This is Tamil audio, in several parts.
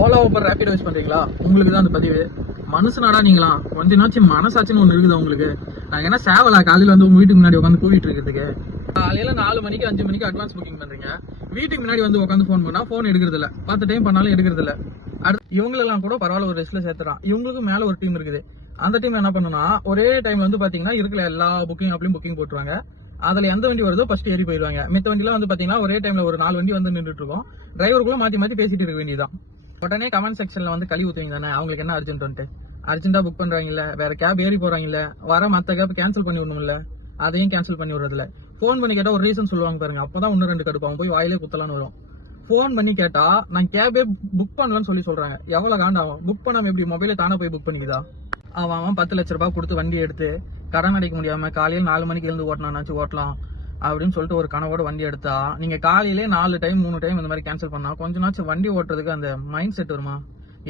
ஓலா ஊபர் ரேபிடோ யூஸ் பண்றீங்களா? உங்களுக்கு தான் அந்த பதிவு. மனுஷனாடா நீங்களா? கொஞ்சமாச்சும் மனசாச்சுன்னு ஒண்ணு இருக்குது உங்களுக்கு. நாங்க என்ன சேவலா காலையில வந்து உங்க வீட்டுக்கு முன்னாடி உட்காந்து கூவிட்டு இருக்கிறதுக்கு? காலையில 4 மணிக்கு 5 மணிக்கு அட்வான்ஸ் புக்கிங் பண்றீங்க. வீட்டுக்கு முன்னாடி வந்து உட்காந்து ஃபோன் பண்ணா ஃபோன் எடுக்கிறது இல்ல. 10 டைம் பண்ணாலும் எடுக்கிறது இல்ல. அடுத்து இவங்களெல்லாம் கூட பரவாயில்ல, ஒரு ரெஸ்ட்ல சேர்த்துறான். இவங்களுக்கும் மேல ஒரு டீம் இருக்குது. அந்த டீம் என்ன பண்ணுனா, ஒரே டைம் வந்து பாத்தீங்கன்னா இருக்கிற எல்லா புக்கிங் ஆப்லயும் புக்கிங் போட்டுருவாங்க. அதுல எந்த வண்டி வருதோ ஃபர்ஸ்ட் ஏறி போயிடுவாங்க. மித்த வண்டிலாம் வந்து பாத்தீங்கன்னா ஒரே டைம்ல ஒரு 4 வண்டி வந்து நின்றுட்டு இருக்கும். டிரைவருக்குள்ள மாத்தி மாத்தி பேசிட்டு இருக்க வேண்டியதான். உடனே கமெண்ட் செக்ஷன்ல வந்து கழுவி ஊத்துவீங்க தானே, அவங்களுக்கு என்ன அர்ஜென்ட் அர்ஜென்ட்டா புக் பண்றாங்கல்ல, வேற கேப் ஏறி போறாங்கல்ல, வர மத்த கேப் கேன்சல் பண்ணி விடணும்ல, அதையும் கேன்சல் பண்ணி விடுறதுல ஃபோன் பண்ணி கேட்டா ஒரு ரீசன் சொல்லுவாங்க பாருங்க. அப்பதான் 1-2 கடுப்பாகும், போய் வாயிலே குத்தலான்னு வரும். ஃபோன் பண்ணி கேட்டா நான் கேபே புக் பண்ணலன்னு சொல்றாங்க. எவ்வளவு காண்டாகும்? புக் பண்ணாம எப்படி மொபைல தானே போய் புக் பண்ணிக்குதா? அவன் 10 லட்ச ரூபாய் கொடுத்து வண்டி எடுத்து கடன் அடைக்க முடியாம காலையில 4 மணிக்கு எழுந்து ஓட்டினாச்சும் ஓட்டலாம் அப்படின்னு சொல்லிட்டு ஒரு கனவோட வண்டி எடுத்தா, நீங்க காலையிலே 4 டைம் 3 டைம் இந்த மாதிரி கேன்சல் பண்ணா கொஞ்ச நாச்சும் வண்டி ஓட்டுறதுக்கு அந்த மைண்ட் செட் வருமா?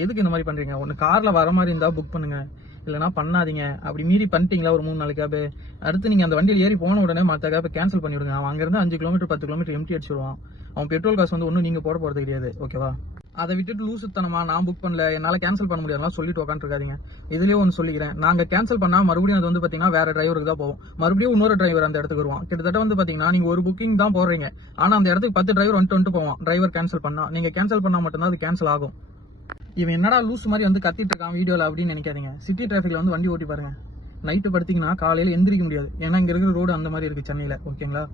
எதுக்கு இந்த மாதிரி பண்றீங்க? ஒன்னு கார்ல வர மாதிரி இருந்தா புக் பண்ணுங்க, இல்லைன்னா பண்ணாதீங்க. அப்படி மீறி பண்ணிட்டீங்களா ஒரு 3-4 கேப், அடுத்து நீங்க அந்த வண்டியில் ஏறி போன உடனே மற்ற கேப் கேன்சல் பண்ணி விடுங்க. அவன் அங்கிருந்து 5 கிலோமீட்டர் 10 கிலோமீட்டர் எம்டி அடிச்சிருவான். அவன் பெட்ரோல் காசு வந்து ஒன்னும் நீங்க போட போறது கிடையாது. ஓகேவா? அதை விட்டுட்டு லூசுத்தனமா நான் புக் பண்ணல, என்னால கேன்சல் பண்ண முடியாதுலாம் சொல்லிட்டு உட்காந்துருக்காதீங்க. இதுலயே ஒன்னு சொல்லிக்கிறேன், நாங்க கேன்சல் பண்ணா மறுபடியும் அது வந்து பாத்தீங்கன்னா வேற டிரைவருக்கு தான் போகும். மறுபடியும் இன்னொரு டிரைவர் அந்த இடத்துக்கு வருவான். கிட்டத்தட்ட வந்து பாத்தீங்கன்னா நீங்க ஒரு புக்கிங் தான் போடுறீங்க, ஆனா அந்த இடத்துக்கு 10 டிரைவர் வந்துட்டு போவான். டிரைவர் கேன்சல் பண்ணா, நீங்க கேன்சல் பண்ணா மட்டும்தான் அது கேன்சல் ஆகும். இவன் என்னடா லூஸ் மாதிரி வந்து கத்திட்டு இருக்கான் வீடியோல அப்படின்னு நினைக்காதீங்க. சிட்டி டிராபிக்ல வந்து வண்டி ஓட்டி பாருங்க. நைட்டு படுத்தீங்கன்னா காலையில எந்திரிக்க முடியாது. ஏன்னா இங்க இருக்கிற ரோடு அந்த மாதிரி இருக்கு சென்னையில. ஓகேங்களா?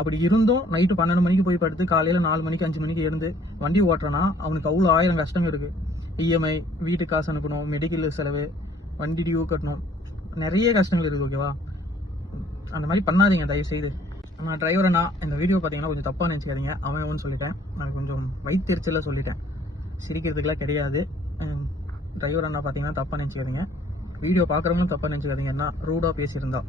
அப்படி இருந்தும் நைட்டு 12 மணிக்கு போய் படுத்து காலையில 4 மணிக்கு 5 மணிக்கு எழுந்து வண்டி ஓட்டுறனா அவனுக்கு அவ்வளோ 1000 கஷ்டங்கள் இருக்கு. இஎம்ஐ, வீட்டு காசு அனுப்பணும், மெடிக்கல் செலவு, வண்டி டியூ கட்டணும், நிறைய கஷ்டங்கள் இருக்குது. ஓகேவா? அந்த மாதிரி பண்ணாதீங்க தயவு செய்து. நான் டிரைவரனா இந்த வீடியோ பார்த்தீங்கன்னா கொஞ்சம் தப்பா நினைச்சுக்காதீங்க. அவன் சொல்லிட்டேன், நான் கொஞ்சம் வயிற்றுச்சல சொல்லிட்டேன், சிரிக்கிறதுக்குலாம் கிடையாது. டிரைவர் அண்ணா பார்த்தீங்கன்னா தப்பா நினைச்சுக்காதீங்க. வீடியோ பார்க்குறவங்களும் தப்பா நினைச்சுக்காதீங்க. என்ன ரூடா பேசியிருந்தா